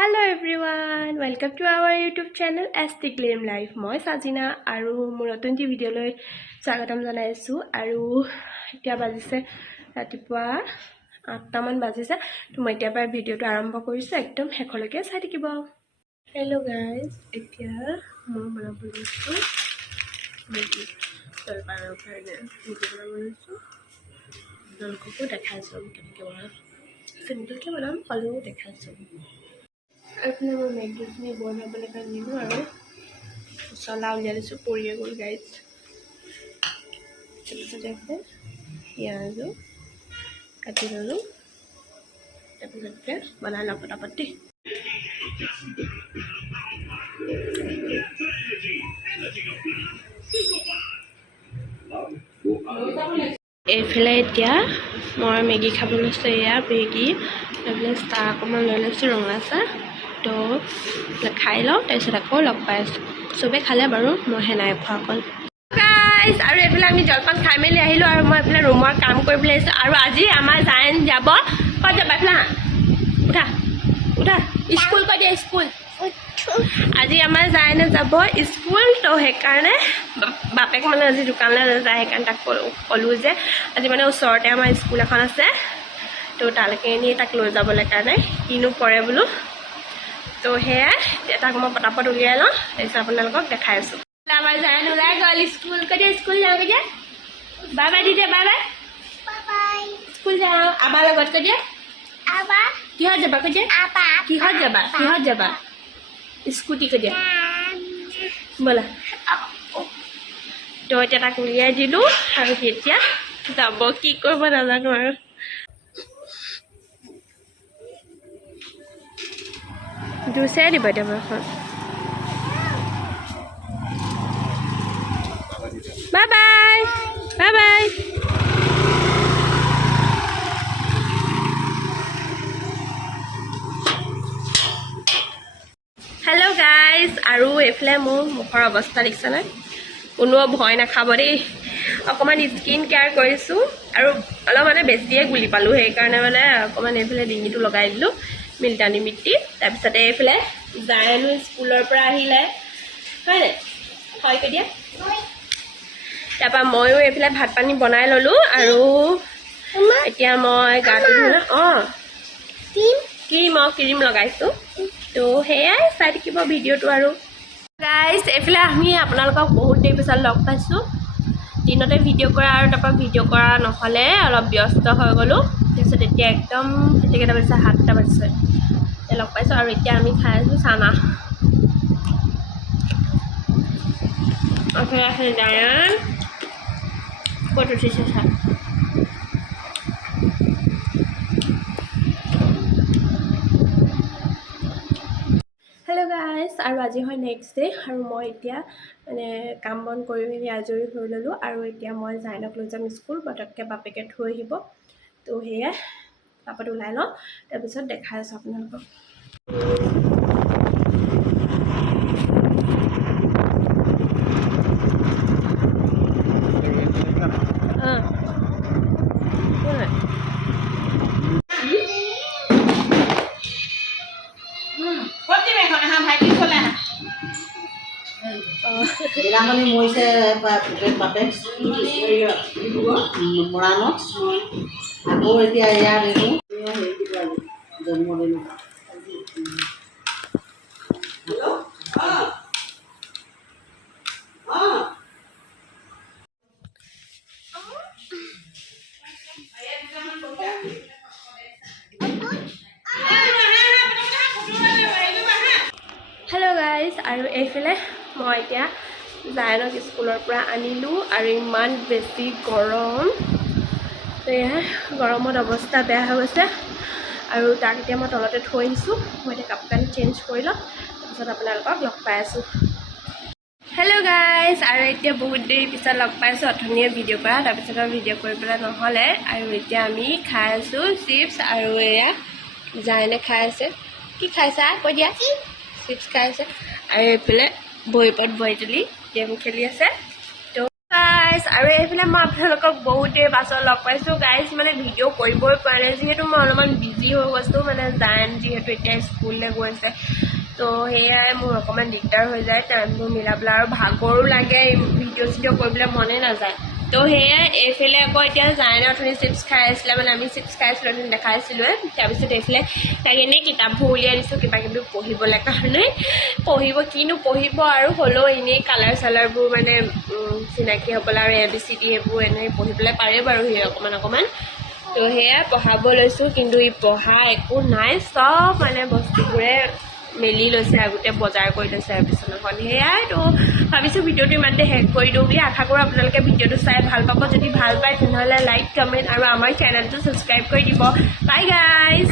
Hello everyone, welcome to our YouTube channel ST Glam Life. মই সাজিনা আৰু মোৰ নতুন ভিডিঅ'লৈ স্বাগতম জনাইছো আৰু এতিয়া বাজিছে ৰাতিপুৱা 8টা মান বাজিছে তো মই এতিয়া পৰা ভিডিঅ'টো আৰম্ভ কৰিছো একদম শেষলৈকে চাই থাকিব হেল্ল গাইস এতিয়া মই বনাব লৈছো মেগি তলপাৰৰ কাৰণে ভিডিঅ' বনাব লৈছো আপোনালোককো দেখাইছো কেনেকৈ বনাম চিম্পলকৈ বনাম হ'লেও দেখাইছো अपने वो मैगी में बोलने बोले कर दी हूँ और मसाला उजाले से पूरी गोल गाइस चलो तो देखते हैं प्याज काटी लो तब करके बना लो फटाफट এইফালে এতিয়া মই মেগী খাব লৈছো এয়া মেগী এইফালে চাহ অকণমান লৈ লৈছো ৰঙা চাহ তো খাই লওঁ তাৰপিছত আকৌ লগ পাই আছোঁ চবেই খালে বাৰু মইহে নাই খোৱা অকল গাইজ আৰু এইফালে আমি জলপান খাই মেলি আহিলোঁ আৰু মই এইফালে ৰুমৰ কাম কৰিবলৈ আহিছোঁ আৰু আজি আমাৰ জায়েন যাব ক'ত যাবা এইফালে উঠা উঠা স্কুল কৈ দিয়া স্কুল আজি আমাৰ জায়েনে যাব স্কুল তো সেইকাৰণে বাপেক মানে আজি দোকানলৈ নাযায় সেইকাৰণে তাক ক'লোঁ যে আজি মানে ওচৰতে আমাৰ স্কুল এখন আছে তো তালৈকে এনেই তাক লৈ যাবলৈ কাৰণে কিনো কৰে বোলো তো সেয়াই তাক মই পটাপট উলিয়াই লওঁ তাৰপিছত আপোনালোকক দেখাই আছোঁ আমাৰ জায়েন ওলাই গ'ল স্কুল কৈ দিয়া স্কুল যাওঁ দিয়া বাই বাই দি দিয়া বাই বাই স্কুল যাওঁ আবাৰ লগত কৈ দিয়া কিহত যাবা কৈ দিয়া কিহত যাবা স্কুটি কৈ দিয়া ব'লা তো এতিয়া তাক উলিয়াই দিলোঁ আৰু এতিয়া যাব কি কৰিব নাজানো আৰু জুচে দিব এতিয়া বৰষুণ bye bye bye bye hello' guys আৰু এইফালে মোৰ মুখৰ অৱস্থা দেখিছেনে কোনেও ভয় নাখাব দেই অকণমান স্কিন কেয়াৰ কৰিছোঁ আৰু অলপ মানে বেছিয়ে গুলি পালোঁ সেইকাৰণে মানে অকণমান এইফালে ডিঙিটো লগাই দিলোঁ মিল্টানী মিট্টি তাৰপিছতে এইফালে জায়েনো স্কুলৰ পৰা আহিলে হয়নে হয় কৈ দিয়া তাৰপৰা ময়ো এইফালে ভাত পানী বনাই ল'লোঁ আৰু এতিয়া মই গাটো ক্ৰীম লগাইছোঁ তো সেয়াই চাই থাকিব ভিডিঅ'টো আৰু গাইজ এইফালে আমি আপোনালোকক বহুত দেৰি পিছত লগ পাইছোঁ দিনতে ভিডিঅ' কৰা আৰু তাৰপৰা ভিডিঅ' কৰা নহ'লে অলপ ব্যস্ত হৈ গ'লোঁ তাৰপিছত এতিয়া একদম কেইটা বাজিছে 7টা বাজিছে লগ পাইছোঁ আৰু এতিয়া আমি খাই আছোঁ চানা এইফালে জায়েন ক'ত উঠিছে চা হেল্ল' গাইজ আৰু আজি হয় নেক্সট ডে আৰু মই এতিয়া মানে কাম বন কৰি মেলি আজৰি হৈ ল'লোঁ আৰু এতিয়া মই জায়েনক লৈ যাম স্কুল পটককৈ বাপেকে থৈ আহিব তো সেয়াই তাপত ওলাই লওঁ তাৰপিছত দেখাই আছোঁ আপোনালোকক বিৰামণি মৰিছে বাপেক মৰাণত আকৌ এতিয়া ইয়াত জন্মদিন হেল্ল' গাইজ আৰু এইফালে মই এতিয়া জায়েনক স্কুলৰ পৰা আনিলোঁ আৰু ইমান বেছি গৰম সেয়াই গৰমত অৱস্থা বেয়া হৈ গৈছে আৰু তাক এতিয়া মই তলতে থৈ আহিছোঁ মই এতিয়া কাপোৰ কানি চেঞ্জ কৰি লওঁ তাৰপিছত আপোনালোকক লগ পাই আছোঁ হেল্ল' গাইজ আৰু এতিয়া বহুত দেৰি পিছত লগ পাইছোঁ অথনিয়ে ভিডিঅ' কৰা তাৰপিছত ভিডিঅ' কৰিবলৈ নহ'লে আৰু এতিয়া আমি খাই আছোঁ চিপছ আৰু এয়া জায়েনে খাই আছে কি খাইছা কৈ দিয়া চিপছ খাই আছে আৰু এইফালে ভৰিপত বহি তুলি গেম খেলি আছে তো বাই গাইজ আৰু এইফালে মই আপোনালোকক বহুত দেৰি পাছত লগ পাইছোঁ গাইজ মানে ভিডিঅ' কৰিবই পৰা নাই যিহেতু মই অলপমান বিজি হৈ গৈছোঁ মানে জান যিহেতু এতিয়া স্কুললৈ গৈছে তো সেয়াই মোৰ অকণমান দিগদাৰ হৈ যায় টাইমবোৰ মিলাবলৈ আৰু ভাগৰো লাগে ভিডিঅ' চিডিঅ' কৰিবলৈ মনে নাযায় তো সেয়াই এইফালে আকৌ এতিয়া জানে অথনি চিপছ খাই আছিলে মানে আমি চিপছ খাই আছিলোঁ অথনি দেখাইছিলোঁৱে তাৰপিছত এইফালে তাক এনেই কিতাপবোৰ উলিয়াই দিছোঁ কিবা কিবি পঢ়িবলৈ কাৰণে পঢ়িব কিনো পঢ়িব আৰু হ'লেও এনেই কালাৰ চালাৰবোৰ মানে চিনাকি হ'বলৈ আৰু ABCD এইবোৰ এনেই পঢ়িবলৈ পাৰে বাৰু সি অকণমান তো সেয়া পঢ়াব লৈছোঁ কিন্তু ই পঢ়া একো নাই চব মানে বস্তুবোৰে মেলি লৈছে আগতে বজাৰ কৰি লৈছে আৰু বিচনাখন সেয়াই তো ভাবিছোঁ ভিডিঅ'টো ইমানতে শেষ কৰি দিওঁ বুলি আশা কৰোঁ আপোনালোকে ভিডিঅ'টো চাই ভাল পাব যদি ভাল পায় তেনেহ'লে লাইক কমেণ্ট আৰু আমাৰ চেনেলটো ছাবস্ক্ৰাইব কৰি দিব বাই গাইজ